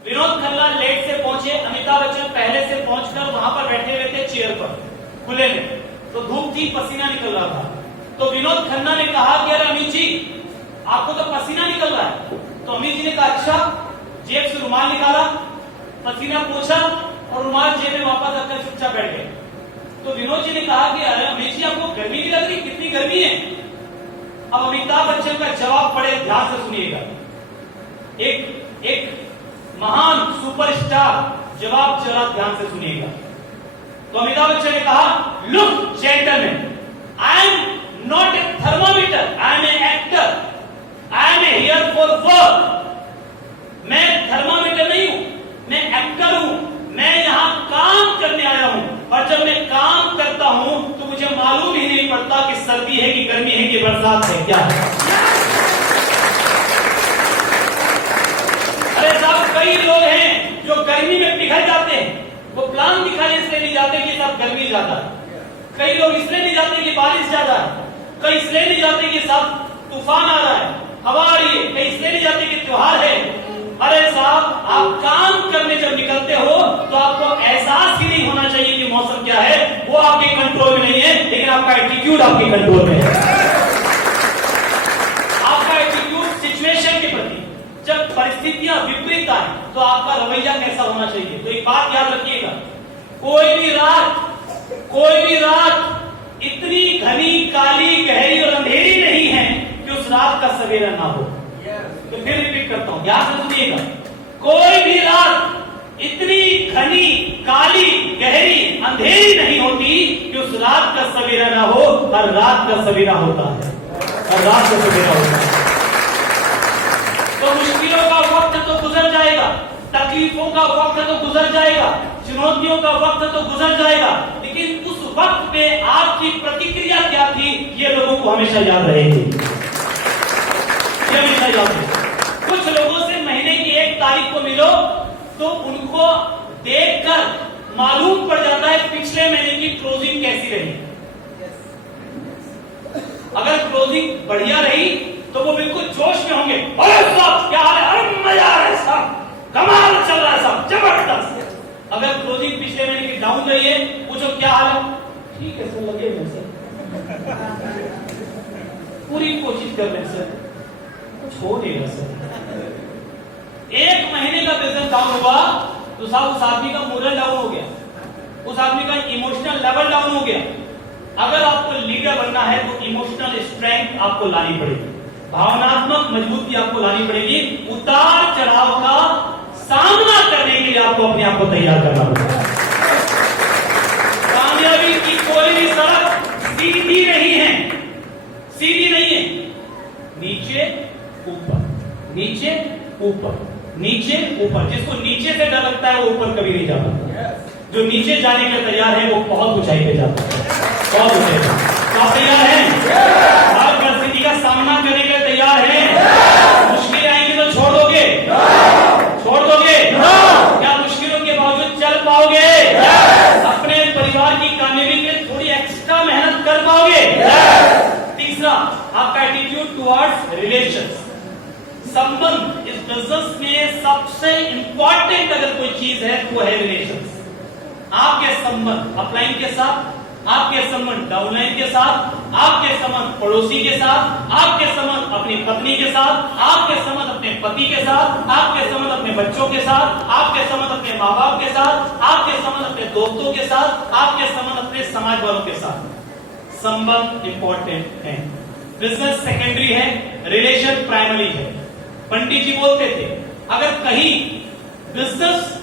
Vinod Khanna late से पहुंचे, अमिताभ बच्चन पहले से पहुंचकर वहां पर बैठे हुए थे चेयर पर खुले में, तो धूप थी, पसीना निकल रहा था। तो विनोद खन्ना ने कहा कि अरे अमित जी आपको तो पसीना निकल रहा है। तो अमित जी ने कहा अच्छा, जेब से रुमाल निकाला, पसीना पोंछा और रुमाल जेब में वापस रखकर चुपचाप बैठ गए। तो विनोद जी ने कहा कि अरे अमित जी आपको गर्मी नहीं लग रही, कितनी गर्मी है। अब अमिताभ बच्चन का जवाब बड़े ध्यान से सुनिएगा। एक महान सुपरस्टार जवाब जरा ध्यान से सुनिएगा। तो अमिताभ बच्चन ने कहा, look gentleman, I am not a thermometer, I am a actor, I am a here for work. मैं थर्मामीटर नहीं हूं, मैं एक्टर हूं, मैं यहां काम करने आया हूं। और जब मैं काम करता हूं तो मुझे मालूम ही नहीं पड़ता कि सर्दी है कि गर्मी है कि बरसात है, क्या है। अरे साहब, कई लोग हैं जो गर्मी में पिघल जाते हैं, वो प्लान दिखाने इसलिए नहीं जाते कि साहब गर्मी ज्यादा है। कई लोग इसलिए नहीं जाते कि बारिश ज्यादा है, कई इसलिए नहीं जाते कि साहब तूफान आ रहा है, हवा आ रही है, कई इसलिए नहीं जाते कि त्योहार है। अरे साहब, आप काम करने जब निकलते हो तो आपको एहसास ही नहीं होना चाहिए कि मौसम क्या है, वो आपके कंट्रोल में नहीं है, लेकिन आपका एटीट्यूड आपके कंट्रोल में है। आपका एटीट्यूड सिचुएशन के प्रति, जब परिस्थितियां विपरीत आए तो आपका रवैया कैसा होना चाहिए। तो एक बात याद रखिएगा, कोई भी रात इतनी घनी, काली, गहरी और अंधेरी नहीं है कि उस रात का सवेरा ना हो। तो फिर रिपीट करता हूं, याद सुनिएगा, कोई भी रात इतनी घनी, काली, गहरी, अंधेरी नहीं होती कि उस रात का सवेरा ना हो। हर रात का सवेरा होता है, हर रात का सवेरा होता है। तो मुश्किलों का वक्त तो गुजर जाएगा, तकलीफों का वक्त तो गुजर जाएगा, चुनौतियों का वक्त तो गुजर जाएगा, लेकिन उस वक्त में आपकी प्रतिक्रिया क्या थी, ये लोगों को हमेशा याद रहेगी, ये हमेशा याद रहेगी। कुछ लोगों से महीने की 1 तारीख को मिलो तो उनको देखकर मालूम पड़ जाता है पिछले महीने की क्लोजिंग कैसी रही। अगर क्लोजिंग बढ़िया रही तो वो बिल्कुल जोश में होंगे, अरे साहब क्या हाल है, अरे मजा आ रहा है साहब, कमाल चल रहा है साहब, जबरदस्त। अगर क्लोजिंग पिछले महीने की डाउन रही है, पूछो क्या हाल है, ठीक है सर, लगे हुए सर, पूरी कोशिश कर रहे सर, कुछ हो नहीं रहा सर। 1 महीने का बिजनेस डाउन हुआ तो साहब उस आदमी का मोरल डाउन हो गया, उस आदमी का इमोशनल लेवल डाउन हो गया। अगर आपको लीडर बनना है तो इमोशनल स्ट्रेंथ आपको लानी पड़ेगी, भावनात्मक मजबूती आपको लानी पड़ेगी। उतार चढ़ाव का सामना करने के लिए आपको अपने आप को तैयार करना पड़ेगा। कामयाबी की कोई भी सड़क सीधी नहीं है, सीधी नहीं है, नीचे ऊपर, नीचे ऊपर, नीचे ऊपर। जिसको नीचे से डर लगता है वो ऊपर कभी नहीं जाता, जो नीचे जाने के लिए तैयार है वो बहुत ऊंचाई पे जाता है, बहुत ऊंचाई पे। आप तैयार हैं? हर परिस्थिति का सामना करने के लिए तैयार हैं? मुश्किलें आएंगी तो छोड़ दोगे? छोड़ दोगे? क्या मुश्किलों के बावजूद चल पाओगे? अपने परिवार की कामयाबी के लिए थोड़ी एक्स्ट्रा मेहनत कर पाओगे? तीसरा, आपका एटीट्यूड टुवर्ड्स रिलेशंस, संबंध। इस बिजनेस में सबसे इंपॉर्टेंट अगर कोई चीज है वो है रिलेशंस। आपके संबंध अपलाइन के साथ, आपके संबंध डाउनलाइन के साथ, आपके संबंध पड़ोसी के साथ, आपके संबंध अपनी पत्नी के साथ, आपके संबंध अपने पति के साथ, आपके संबंध अपने बच्चों के साथ, आपके संबंध अपने माँ बाप के साथ, आपके संबंध अपने दोस्तों के साथ, आपके संबंध अपने समाज वालों के साथ। संबंध इंपॉर्टेंट है, बिजनेस सेकेंडरी है, रिलेशन प्राइमरी है। पंडित जी बोलते थे, अगर कहीं बिजनेस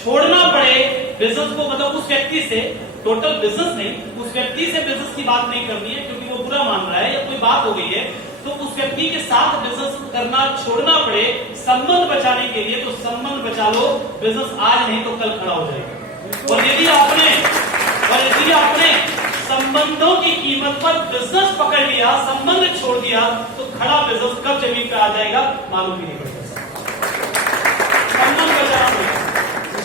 छोड़ना पड़े, बिजनेस को मतलब उस व्यक्ति से, टोटल बिजनेस नहीं, उस व्यक्ति से बिजनेस की बात नहीं करनी है क्योंकि वो बुरा मान रहा है या कोई बात हो गई है, तो उस व्यक्ति के साथ बिजनेस करना छोड़ना पड़े संबंध बचाने के लिए, तो संबंध बचा लो, बिजनेस आज नहीं तो कल खड़ा हो जाएगा। और यदि आपने संबंधों की कीमत पर बिजनेस पकड़ लिया, संबंध छोड़ दिया, तो खड़ा बिजनेस कब जमीन पर आ जाएगा मालूम ही नहीं पड़ता। संबंध बचाना पड़ेगा,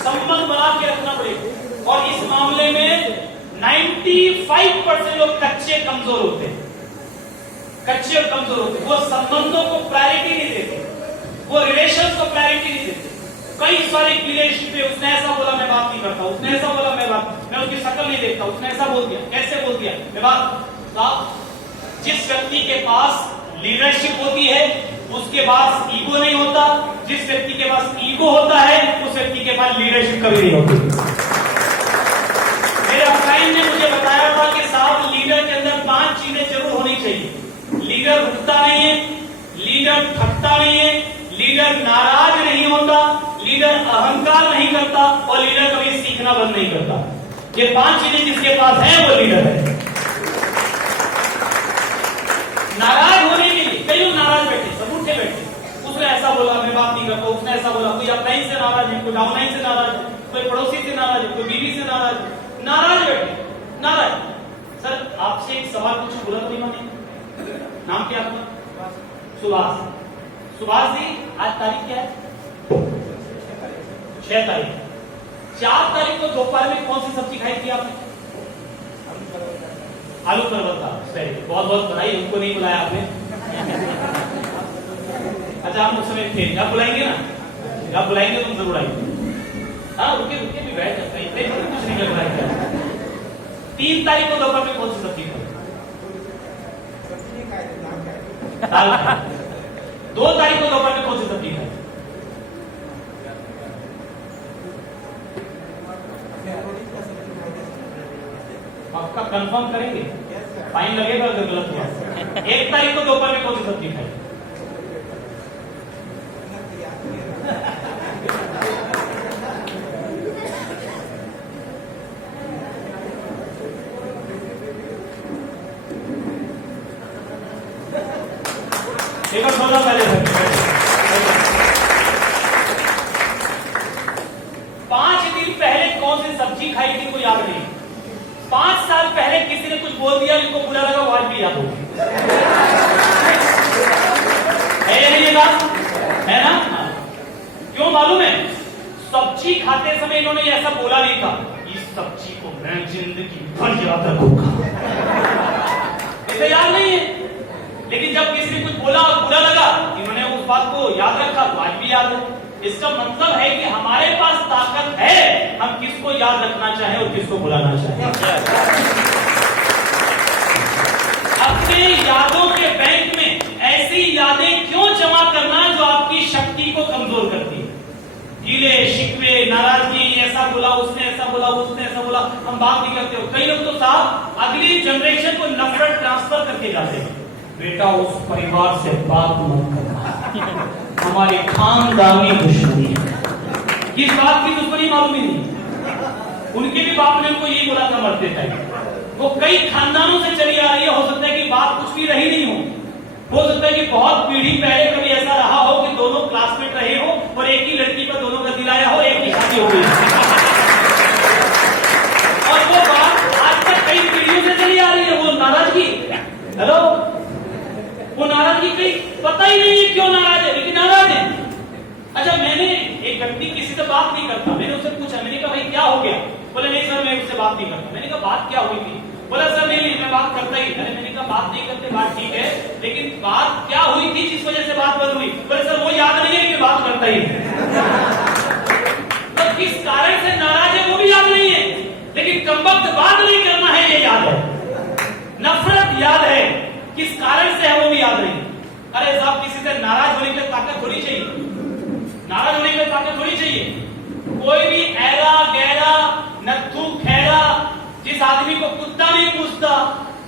संबंध बना के रखना पड़ेगा। और इस मामले में 95% लोग कच्चे कमजोर होते हैं, कच्चे और कमजोर होते हैं। वो संबंधों को प्रायोरिटी नहीं देते, वो रिलेशंस को प्रायोरिटी नहीं देते। कई सारे गिले शिकवे, उसने ऐसा बोला मैं बात नहीं करता, उसने ऐसा बोला मैं उसकी शक्ल नहीं देखता, उसने ऐसा बोल दिया, कैसे बोल दिया, मैं बात। जिस व्यक्ति के पास लीडरशिप होती है उसके पास ईगो नहीं होता, जिस व्यक्ति के पास ईगो होता है उस व्यक्ति के पास लीडरशिप कभी नहीं होती। मेरे अपलाइन ने मुझे बताया था कि साहब लीडर के अंदर 5 चीजें जरूर होनी चाहिए। लीडर रुकता नहीं है, लीडर थकता नहीं है, लीडर नाराज नहीं होता, लीडर अहंकार नहीं करता और लीडर कभी सीखना बंद नहीं करता। ये 5 चीजें जिसके पास है वो लीडर है। नाराज होने के लिए कई लोग नाराज बैठे, सब उठे बैठे, उसने ऐसा बोला मैं बात नहीं करता, उसने ऐसा बोला, कोई अपलाइन से नाराज है, कोई डाउनलाइन से नाराज है, कोई पड़ोसी से नाराज है, कोई बीवी से नाराज है, नाराज बैठे, नाराज। सर आपसे एक सवाल पूछूं, बुरा तो नहीं माने? नाम क्या आपका? सुभाष। सुभाष जी आज तारीख क्या है? 6 तारीख। 4 तारीख को दोपहर में कौन सी सब्जी खाई थी आपने? आलू परवल था। सही, बहुत बहुत बधाई, उनको नहीं बुलाया आपने। अच्छा हम उस समय थे, आप बुलाएंगे ना, आप बुलाएंगे तुम जरूर आएंगे। हाँ रुके रुके भी बैठ जाते हैं, कुछ नहीं कर रहा है। 3 तारीख को दोपहर में कौन सी सब्जी खाई? दाल खाई। 2 तारीख को दोपहर में कौन सी सब्जी खाई? आपका कंफर्म करेंगे, फाइन लगेगा अगर गलत हुआ। 1 तारीख को दोपहर में कौन सी सब्जी खाई? एक और सोलह पहले 5 दिन पहले कौन सी सब्जी खाई थी को याद नहीं। 5 साल पहले किसी ने कुछ बोल दिया जिनको बुरा लगा, वो आज भी याद होगी। है या नहीं ये बात? है ना? क्यों मालूम है? सब्जी खाते समय इन्होंने ऐसा बोला नहीं था, इस सब्जी को मैं जिंदगी भर याद रखूंगा। इसे याद नहीं है, लेकिन जब किसी ने कुछ बोला और बुरा लगा, इन्होंने उस बात को याद रखा, तो आज भी याद है। इसका मतलब है कि हमारे पास ताकत है, हम किसको याद रखना चाहें और किसको भुलाना चाहें। अपने यादों के बैंक में ऐसी यादें क्यों जमा करना जो आपकी शक्ति को कमजोर करती है। गीले शिकवे, नाराजगी, ऐसा बोला उसने, ऐसा बोला उसने, ऐसा बोला, हम बात नहीं करते हो। कई लोग तो साहब अगली जनरेशन को नफरत ट्रांसफर करके जाते हैं। बेटा उस परिवार से बात मत करना, हमारी खानदानी दुश्मनी है। किस बात की दुश्मनी मालूम ही नहीं। उनके भी बाप ने उनको यही बोला था मरते टाइम। वो कई खानदानों से चली आ रही है, हो सकता है कि बात कुछ भी रही नहीं हो सकता है कि बहुत पीढ़ी पहले कभी ऐसा रहा हो कि दोनों क्लासमेट रहे हो और एक ही लड़की पर दोनों का दिल आया हो, एक की शादी हो गई और वो बात आज तक कई पीढ़ियों से चली आ रही है। वो नाराजगी, हेलो, वो नाराजगी कहीं पता ही नहीं है क्यों नाराज है, लेकिन नाराज है। अच्छा, मैंने एक व्यक्ति किसी से बात नहीं करता, मैंने उससे पूछा, मैंने कहा भाई क्या हो गया? बोले नहीं सर मैं उससे बात नहीं करता। मैंने कहा बात क्या हुई थी? बोला सर नहीं मैं बात करता ही। अरे मैंने कहा बात नहीं करते, बात ठीक है, लेकिन बात क्या हुई थी जिस वजह से बात बंद हुई? बोले सर वो याद नहीं है कि बात करता ही। तो किस कारण से नाराज है वो भी याद नहीं है, लेकिन कमबख्त बात नहीं करना है ये याद है। नफरत याद है, किस कारण से है वो भी याद नहीं। अरे साहब किसी से नाराज होने के लिए ताकत थोड़ी चाहिए, नाराज होने के लिए ताकत थोड़ी चाहिए। कोई भी ऐरा गहरा नत्थू खैरा जिस आदमी को कुत्ता नहीं पूछता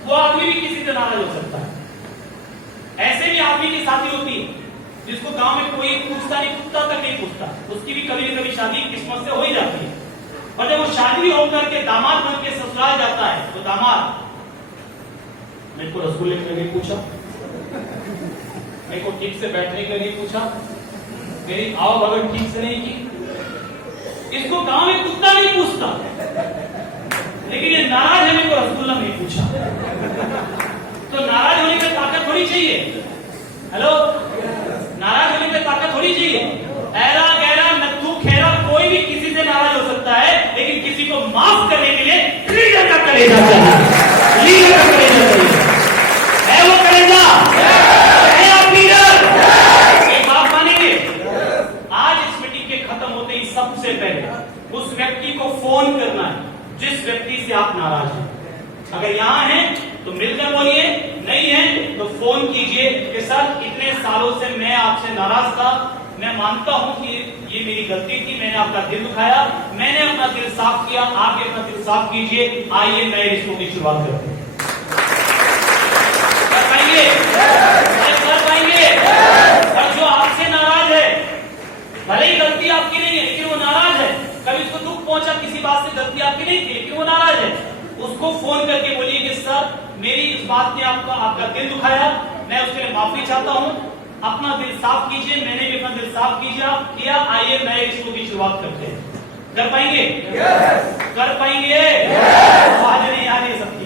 वो आदमी भी किसी से नाराज हो सकता है। ऐसे भी आदमी की शादी होती है जिसको गांव में कोई पूछता नहीं, कुत्ता तक नहीं पूछता, उसकी भी कभी न कभी शादी किस्मत से हो ही जाती है। और जब वो शादी होकर के दामाद बन के ससुराल जाता है तो दामाद मेरे को रसगुल्ले के लिए पूछा, मेरे को ठीक से बैठने के लिए पूछा, मेरी आओ भगत ठीक से नहीं की। इसको गांव में कुत्ता नहीं पूछता, लेकिन ये नाराज है, मेरे को रसगुल्ला नहीं पूछा। तो नाराज होने की ताकत थोड़ी चाहिए। हेलो, नाराज होने की ताकत थोड़ी चाहिए। ऐरा गहरा नत्थू खेरा कोई भी किसी से नाराज हो सकता है, लेकिन किसी को माफ करने के लिए लीडर का कलेजा चाहिए। लीडर का कलेजा चाहिए, है वो कलेजा? है आप लीडर? एक बात मानेंगे, आज इस मीटिंग के खत्म होते सबसे पहले उस व्यक्ति को फोन करना है जिस व्यक्ति से आप नाराज हैं। अगर यहां हैं तो मिलकर बोलिए, नहीं है तो फोन कीजिए कि सर इतने सालों से मैं आपसे नाराज था, मैं मानता हूं कि ये मेरी गलती थी, मैंने आपका दिल दुखाया, मैंने अपना दिल साफ किया, आप भी अपना दिल साफ कीजिए, आइए नए रिश्तों की शुरुआत करते हैं। कर पाएंगे? कर पाएंगे? और जो आपसे नाराज है, भले ही गलती आपकी नहीं है लेकिन वो नाराज है, कभी उसको दुख पहुंचा किसी बात से, गलती आपकी नहीं थी लेकिन वो नाराज है, उसको फोन करके बोलिए कि सर मेरी इस बात ने आपका दिल दुखाया, मैं उसके लिए माफी चाहता हूं, अपना दिल साफ कीजिए, मैंने भी अपना दिल साफ किया, आइए नए रिश्तों की शुरुआत करते हैं। कर पाएंगे? कर पाएंगे? आवाज नहीं आ रही है सबकी।